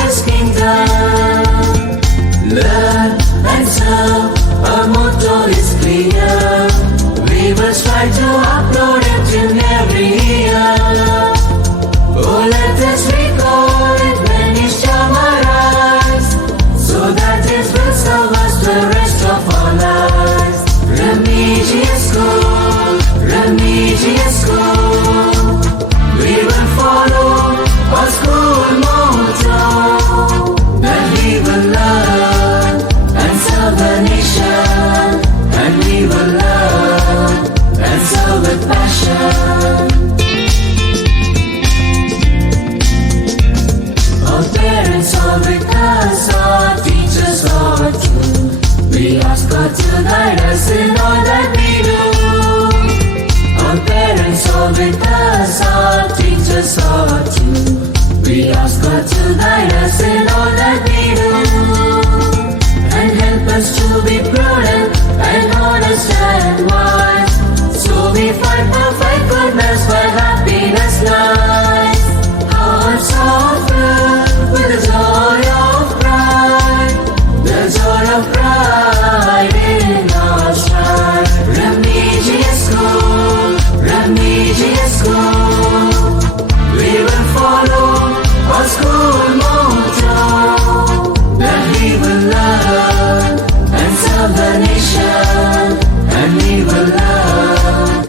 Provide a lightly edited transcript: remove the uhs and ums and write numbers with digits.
His kingdom. Learn and serve, our motto is clear. We will strive to upload it in every year. Oh, let us recall it when His time arrives, so that His will serve us the rest of our lives. Remedious School, Remedious School. We will follow our school motto, that we will learn and serve the nation, and we will learn and serve with passion. Our parents are with us, our teachers are too. We ask God to guide us in all that we do. Our parents are with us, our teachers are too. We ask God to guide us in